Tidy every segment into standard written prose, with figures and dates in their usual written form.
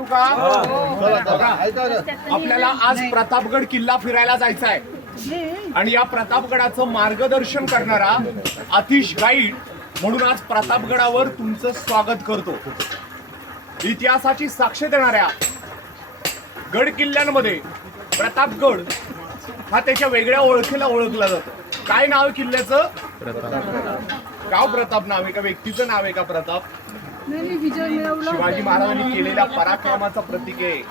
करू का? आपल्याला आज प्रतापगड किल्ला फिरायला जायचा आहे आणि या प्रतापगडाचं मार्गदर्शन करणारा अतिश गाईड म्हणून आज प्रतापगडावर तुमचं स्वागत करतो. इतिहासाची साक्ष देणाऱ्या गड किल्ल्यांमध्ये प्रतापगड हा त्याच्या वेगळ्या ओळखीला ओळखला जातो. काय नाव आहे किल्ल्याचं? गाव प्रताप नाव आहे का? व्यक्तीचं नाव आहे का प्रताप? शिवाजी महाराजांनी केलेल्या पराक्रमाचं प्रतीक आहे.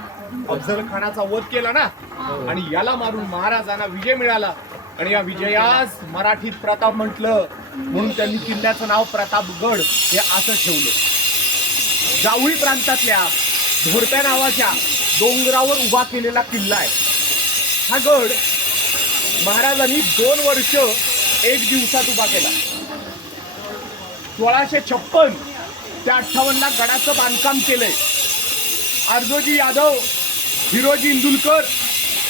अफजल खानाचा वध केला ना आणि याला मारून महाराजांना विजय मिळाला आणि या विजयास मराठीत प्रताप म्हटलं म्हणून त्यांनी किल्ल्याचं नाव प्रतापगड हे असं ठेवलं. जावळी प्रांतातल्या धोरप्या नावाच्या डोंगरावर उभा केलेला किल्ला आहे. हा गड महाराजांनी 2 वर्ष 1 दिवसात उभा केला. 1656 ते 58 ला गडाचं बांधकाम केलंय. अर्जोजी यादव, हिरोजी इंदुलकर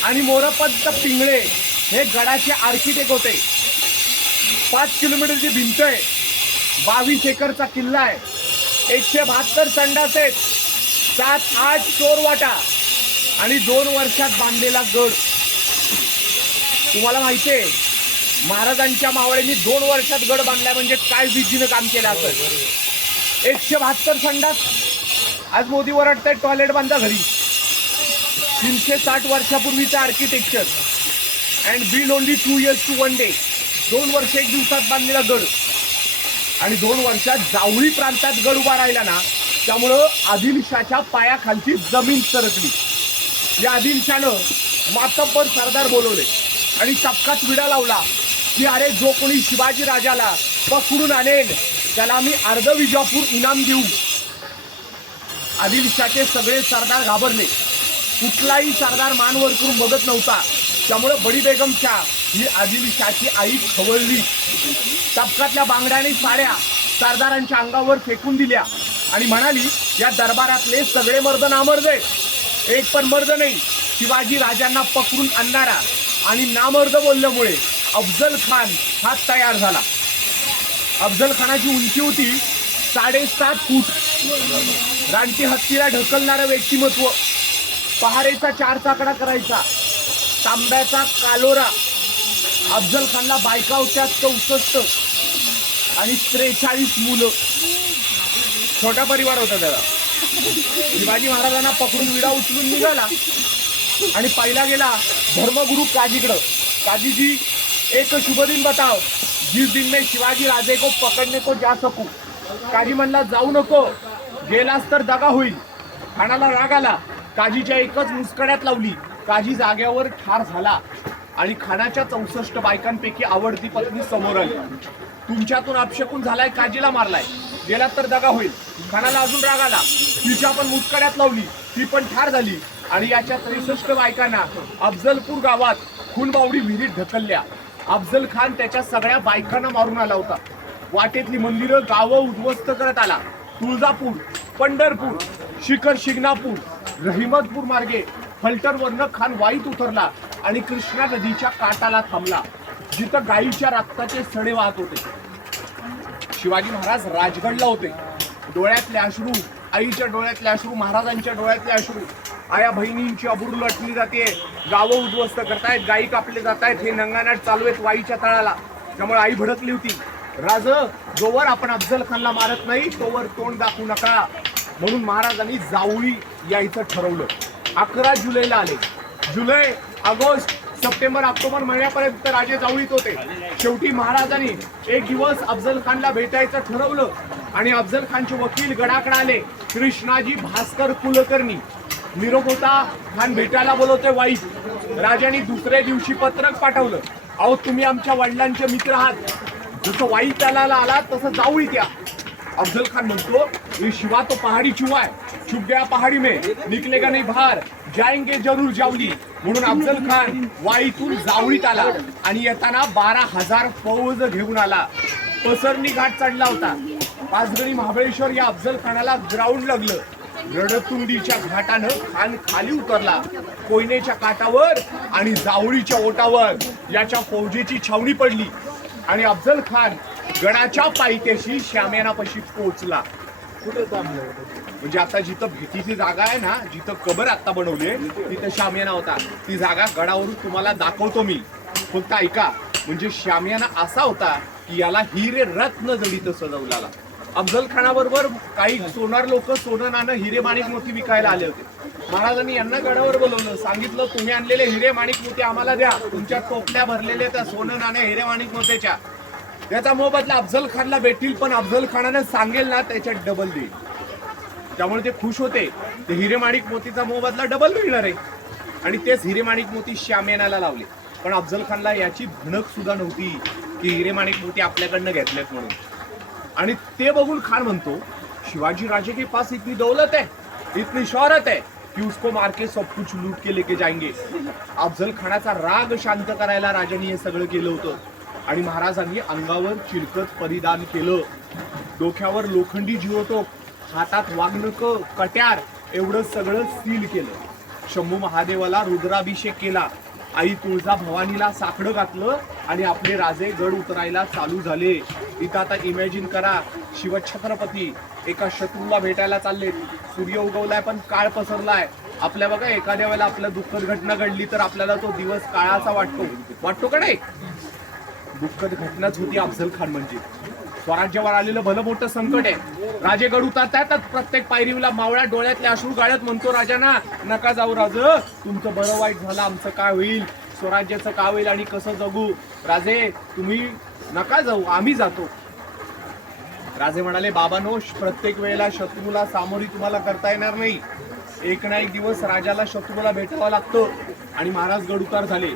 आणि मोरपंत पिंगळे हे गडाचे आर्किटेक्ट होते. 5 किलोमीटरची भिंत आहे. 22 एकरचा किल्ला आहे. 172 संडास आहेत. 7-8 चोरवाटा आणि 2 वर्षात बांधलेला गड. तुम्हाला माहिती आहे महाराजांच्या मावळ्यांनी 2 वर्षात गड बांधलाय म्हणजे काय जिद्दीनं काम केलं असेल. 172 संडास. आज मोदी ओरडतायत टॉयलेट बांधा घरी. 360 वर्षापूर्वीचं architecture and build only 2 years to 1 day. 2 वर्ष 1 दिवसात बांधलेला गड आणि 2 वर्षात जावळी प्रांतात गड उभा राहिला ना त्यामुळं आदिलशाच्या पायाखालची जमीन सरकली. या आदिलशानं मातब्बर सरदार बोलवले आणि टपकात विडा लावला की अरे जो कोणी शिवाजी राजाला पकडून आणेल त्याला आम्ही अर्ध विजापूर इनाम देऊ. आदिलशाचे सगळे सरदार घाबरले. कुठलाही सरदार मानवर करून बघत नव्हता. त्यामुळे बडी बेगमच्या ही आदिलशाची आई खवळली. टपकातल्या बांगड्याने साड्या सरदारांच्या अंगावर फेकून दिल्या आणि म्हणाली या दरबारातले सगळे मर्द नामर्द आहेत. एक पण मर्द नाही. शिवाजी राजांना पकडून आणणारा आणि नामर्द बोलल्यामुळे अफजल खान हा तयार झाला. अफजल खानाची उंची होती 7.5 फूट. रानटी हत्तीला ढकलणारं व्यक्तिमत्व. पहारेचा 4 चाकडा करायचा. तांब्याचा कालोरा. अफजल खानला बायका होत्या 64 आणि 43 मुलं. छोटा परिवार होता त्याला. शिवाजी महाराजांना पकडून विडा उचलून निघाला आणि पहिला गेला धर्मगुरु काजीकडं. काजी जी एक शुभ दिन बताओ जिस दिन में शिवाजी राजे को पकडने को जा सकू. काजी म्हणला जाऊ नको, गेलास तर दगा होईल. खानाला राग आला. काजीच्या एकच मुस्कड्यात लावली. काजी जाग्यावर ठार झाला आणि खानाच्या 64 बायकांपैकी आवडती पत्नी समोर आली. तुमच्यातून अपशकून झालाय, काजीला मारलाय, गेला तर दगा होईल. खानाला अजून राग आला. तिच्या पण मुस्कड्यात लावली, ती पण ठार झाली आणि याच्या 63 बायकांना अफजलपूर गावात खूनबावडी विहिरीत ढकलल्या. अफजल खान त्याच्या सगळ्या बायकांना मारून आला होता. वाटेतली मंदिरं गावं उद्ध्वस्त करत आला. तुळजापूर, पंढरपूर, शिखर शिंगणापूर, रहिमतपूर मार्गे फलटणवरनं खान वाईत उतरला आणि कृष्णा नदीच्या काठाला थांबला जिथं गायीच्या रक्ताचे सडे वाहत होते. शिवाजी महाराज राजगडला होते. डोळ्यातले अश्रू, आईच्या डोळ्यातले अश्रू, महाराजांच्या डोळ्यातले अश्रू. आया बहिणींची अबूर लटली जाते. गावं उद्ध्वस्त करतायत, गायी कापले जात आहेत. हे नंगानाट चालू आहेत वाईच्या तळाला. त्यामुळे आई भडकली होती. राज, जोवर आपण अफजल खानला मारत नाही तोवर तोंड दाखवू नका म्हणून महाराजांनी जावळी यायचं ठरवलं. 11 जुलैला आले. जुलै, ऑगस्ट, सप्टेंबर, ऑक्टोबर महिन्यापर्यंत राजे जावळीत होते. शेवटी महाराजांनी एक दिवस अफजल खानला भेटायचं ठरवलं आणि अफजल खानचे वकील गडाकडे आले. कृष्णाजी भास्कर कुलकर्णी. निरोप होता, खान भेटायला बोलवते वाईट. राजांनी दुसऱ्या दिवशी पत्रक पाठवलं, अहो तुम्ही आमच्या वडिलांचे मित्र आहात, जसं वाई त्याला आला तसं जावळीत या. अफजल खान म्हणतो ये शिवा तो पहाड़ी चुहा है, छुप गया पहाड़ी में, निकलेगा नहीं बाहर, जाएंगे जरूर जावली. म्हणून अफजल खान वाईतून जावळीत आला आणि येताना 12,000 फौज घेऊन आला. पसरणी घाट चढला होता. पाचगणी महाबळेश्वर या अफजल खानाला ग्राउंड लागलं. रडतुंडीच्या घाटानं खान खाली उतरला. कोयनेच्या काठावर आणि जावळीच्या ओटावर याच्या फौजेची छावणी पडली आणि अफजल खान गडाच्या पायथ्याशी शामियानापाशी पोहोचला. कुठे थांबले होते? म्हणजे आता जिथं भेटीची जागा आहे ना, जिथं कबर आता बनवली तिथं शामियाना होता. ती जागा गडावरून तुम्हाला दाखवतो मी, फक्त ऐका. म्हणजे शामियाना असा होता की याला हिरे रत्न जडित सजवलेला. अफजल खानाबरोबर काही सोनार लोक सोनं नाणं हिरे माणिक मोती विकायला आले होते. महाराजांनी यांना गडावर बोलवलं, सांगितलं तुम्ही आणलेले हिरे माणिक मोती आम्हाला द्या, तुमच्या टोपल्या भरलेल्या त्या सोनं नाण्या हिरे माणिक मोत्याच्या. त्याचा मोबदला अफजल खानला भेटील, पण अफजल खानाने सांगेल ना त्याच्यात डबल देईल. त्यामुळे ते खुश होते. ते हिरे माणिक मोतीचा मोबदला डबल मिळणार आहे. आणि तेच हिरे माणिक मोती शामियानाला लावले. पण अफजल खानला याची भनक सुद्धा नव्हती की हिरे माणिक मोती आपल्याकडनं घेतलेत म्हणून. आणि ते बघून खान म्हणतो, शिवाजी राजे के पास इतनी दौलत है, इतनी शौहरत है कि उसको मार के सब कुछ लूट के लेके जाएंगे. अफजल खानाचा राग शांत करायला राजांनी हे सगळं केलं होतं. आणि महाराजांनी अंगावर चिलकत परिधान केलं, डोक्यावर लोखंडी जीवटोक, हातात वाघनक कट्यार, एवढं सगळं सील केलं. शंभू महादेवाला रुद्राभिषेक केला, आई तुळजा भवानीला साकडं घातलं आणि आपले राजे गड उतरायला चालू झाले. इथं आता इमॅजिन करा, शिवछत्रपती एका शत्रूला भेटायला चाललेत. सूर्य उगवलाय पण काळ पसरलाय. आपल्या बघा एखाद्या वेळेला आपल्या दुःखद घटना घडली तर आपल्याला तो दिवस काळाचा वाटतो का नाही? दुःखद घटनाच होती अफजल खान म्हणजे. स्वराज्यावर आलेलं भलं मोठं संकट आहे. राजे गड उतरतात, प्रत्येक पायरीला मावळ्या डोळ्यातले अश्रू गाळत म्हणतो राजांना, नका जाऊ राज, तुमचं बरं वाईट झालं, आमचं काय होईल, स्वराज्याचं काय होईल आणि कसं जगू. राजे तुम्ही नका जाऊ, आम्ही जातो. राजे म्हणाले, बाबांनो, प्रत्येक वेळेला शत्रूला सामोरी तुम्हाला करता येणार नाही. एक ना एक दिवस राजाला शत्रूला भेटावं लागतं. आणि महाराज गड उतार झाले.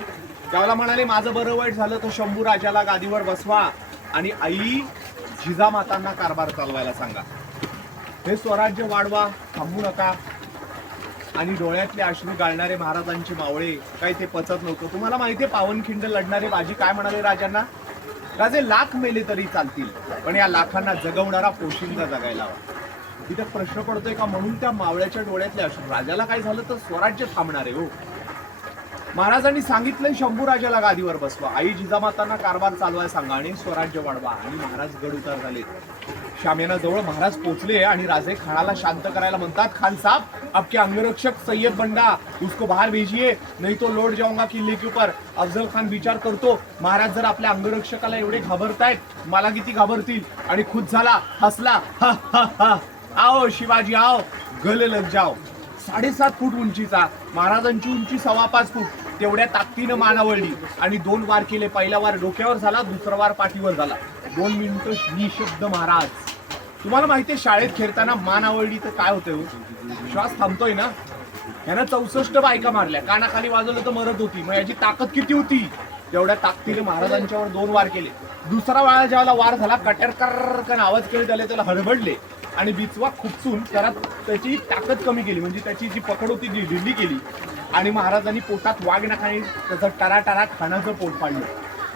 त्यावेळेला म्हणाले, माझं बरं वाईट झालं तर शंभू राजाला गादीवर बसवा आणि आई जिजामातांना कारभार चालवायला सांगा. हे स्वराज्य वाढवा, थांबू नका. आणि डोळ्यातले अश्रू गाळणारे महाराजांचे मावळे काही ते पचत नव्हतं. तुम्हाला माहितीये, पावनखिंड लढणारे बाजी काय म्हणाले राजांना? राजे लाख मेले तरी चालतील, पण या लाखांना जगवणारा पोशिंदा जगायला हवा. इथं प्रश्न पडतोय का? म्हणून त्या मावळ्याच्या डोळ्यातले अश्रू. राजाला काय झालं तर स्वराज्य थांबणार आहे हो. महाराजांनी सांगितलंय शंभू राजाला गादीवर बसवा, आई जिजामातांना कारभार चालवायला सांगा आणि स्वराज्य वाढवा. आणि महाराज गड उतार झाले. शामियाना जवळ महाराज पोहोचले आणि राजे खानाला शांत करायला म्हणतात, खान साहब, आपके अंगरक्षक सय्यद बंडा उसको बाहर भेजिए, नहीं तो लौट जाऊंगा किल्ले के ऊपर. अफजल खान विचार करतो, महाराज जर आपल्या अंगरक्षकाला एवढे घाबरतायत, मला किती घाबरतील. आणि खुश झाला, हसला, हा हा हा, आओ शिवाजी आओ, गले लग जाओ. 7.5 फूट उंचीचा, महाराजांची उंची 5.25 फूट. तेवढ्या ताकदीनं मानावळली आणि 2 वार केले. पहिला वार डोक्यावर झाला, दुसरा वार पाठीवर झाला. 2 मिनिटं निशब्द महाराज. तुम्हाला माहितीये, शाळेत खेळताना मान आवडली तर काय होतं? श्वास थांबतोय ना. यानं 64 बायका मारल्या, कानाखाली वाजवलं तर मरत होती. मग याची ताकद किती होती? तेवढ्या ताकदीने महाराजांच्यावर 2 वार केले. दुसरा वेळा ज्याला वार झाला, कट्यार कर आवाज केले, त्याला हडबडले आणि बिचवा खुपसून त्याची ताकद कमी केली. म्हणजे त्याची जी पकड होती ती ढिल्ली केली आणि महाराजांनी पोटात वाघ नाकाने त्याचं टराटरा खाण्याचं पोट पाडलं.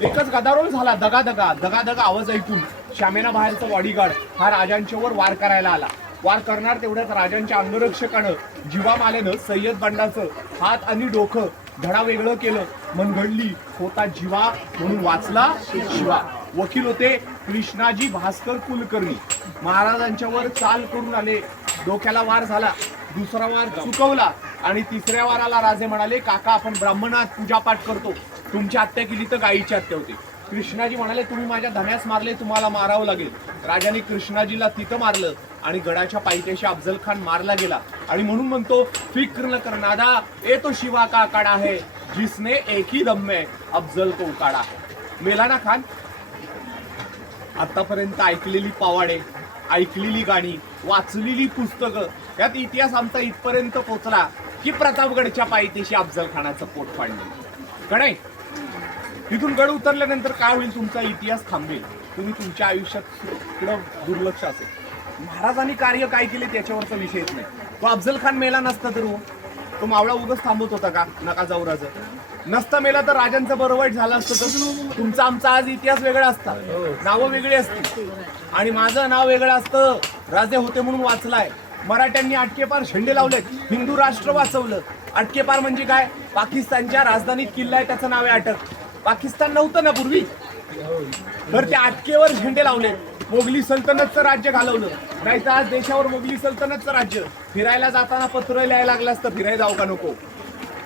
एकच गदारोळ झाला. दगा आवाज ऐकून शामियाना बाहेरचा बॉडीगार्ड हा राजांच्यावर वार करायला आला. वार करणार तेवढ्यात राजांच्या अंगरक्षकानं जीवामालेनं सय्यद बंडाचं हात आणि डोकं धडा वेगळं केलं. मनगडली, होता जीवा म्हणून वाचला शिवा. वकील होते कृष्णाजी भास्कर कुलकर्णी. महाराजांच्यावर चाल करून आले. डोक्याला वार झाला, दुसरा वार चुकवला आणि तिसऱ्या वाराला राजे म्हणाले, काका आपण ब्राह्मणात पूजापाठ करतो, तुमची हत्या केली तर गायीची हत्या होते. कृष्णाजी म्हणाले, तुम्ही माझ्या धन्यास मारले, तुम्हाला मारावं लागेल. राजाने कृष्णाजीला तिथं मारलं आणि गडाच्या पायथ्याशी अफजल खान मारला गेला. आणि म्हणून म्हणतो, फिक्र न कर नादा, ए तो शिवा का आकाडा है, जिसने एक ही दम में अफजल को उकाडा. मेला ना खान. आतापर्यंत ऐकलेली पावाडे, ऐकलेली गाणी, वाचलेली पुस्तकं, यात इतिहास आमचा इथपर्यंत पोहोचला की प्रतापगडच्या पायथ्याशी अफजल खानाचं पोट पाडलं. का नाही? तिथून गड उतरल्यानंतर काय होईल? तुमचा इतिहास थांबेल. तुम्ही तुमच्या आयुष्यात थोडं दुर्लक्ष असेल. महाराजांनी कार्य काय केले त्याच्यावरचा विषयच नाही. तो अफजल खान मेला नसता तर तो मावळा उगाच थांबत होता का? नका जाऊ राज. नसता मेला तर राजांचं बरं वाईट झालं असतं तर तुमचा आमचा आज इतिहास वेगळा असता, नावं वेगळी असती आणि माझं नाव वेगळं असतं. राजे होते म्हणून वाचलाय. मराठ्यांनी अटकेपार झेंडे लावलेत, हिंदू राष्ट्र वाचवलं. अटकेपार म्हणजे काय? पाकिस्तानच्या राजधानीत किल्ला आहे, त्याचं नाव आहे अटक. पाकिस्तान नव्हतं ना पूर्वी, तर त्या अटकेवर झेंडे लावले. मोगली सल्तनतचं राज्य घालवलं, नाही तर आज देशावर मोगली सल्तनतचं राज्य. फिरायला जाताना पत्र लिहायला लागलं असतं, फिरायला जाऊ का नको,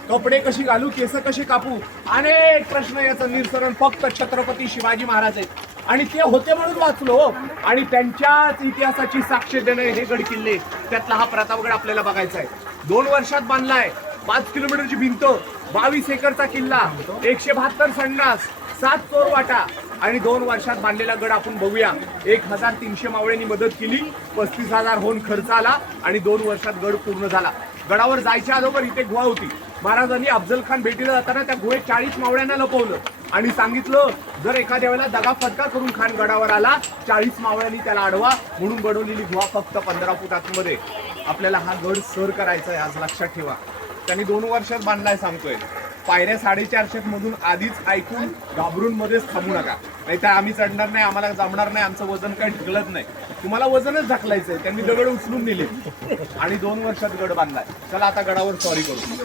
कपडे कशी घालू, केस कशी कापू, अनेक प्रश्न याचं निरसरण फक्त छत्रपती शिवाजी महाराज आहेत. आणि ते होते म्हणून वाचलो हो. आणि त्यांच्याच इतिहासाची साक्ष देणे हे गड किल्ले, त्यातला हा प्रतापगड आपल्याला बघायचा आहे. 2 वर्षात बांधलाय, 5 किलोमीटरची भिंत, 22 एकरचा किल्ला, 172 संडास, 7 चोरवाटा आणि 2 वर्षात बांधलेला गड आपण बघूया. 1300 मावळ्यांनी मदत केली, 35,000 होऊन खर्च आला आणि 2 वर्षात गड पूर्ण झाला. गडावर जायच्या अगोदर इथे गुहा होती. महाराजांनी अफजल खान भेटीला जाताना त्या गुहेत 40 मावळ्यांना लपवलं आणि सांगितलं जर एखाद्या वेळेला दगाफटका करून खान गडावर आला 40 मावळ्यांनी त्याला अडवा, म्हणून बनवलेली गुहा फक्त 15 फूट आतमध्ये. आपल्याला हा गड सर करायचा आहे, आज लक्षात ठेवा. त्यांनी 2 वर्षात बांधलाय सांगतोय. पायऱ्या 450 मधून आधीच ऐकून घाबरून मध्येच थांबू नका, नाहीतर आम्ही चढणार नाही, आम्हाला जमणार नाही, आमचं वजन काही ढकलत नाही. तुम्हाला वजनच ढकलायचंय. त्यांनी दगड उचलून दिले आणि 2 वर्षात गड बांधलाय. चला आता गडावर सॉरी करू.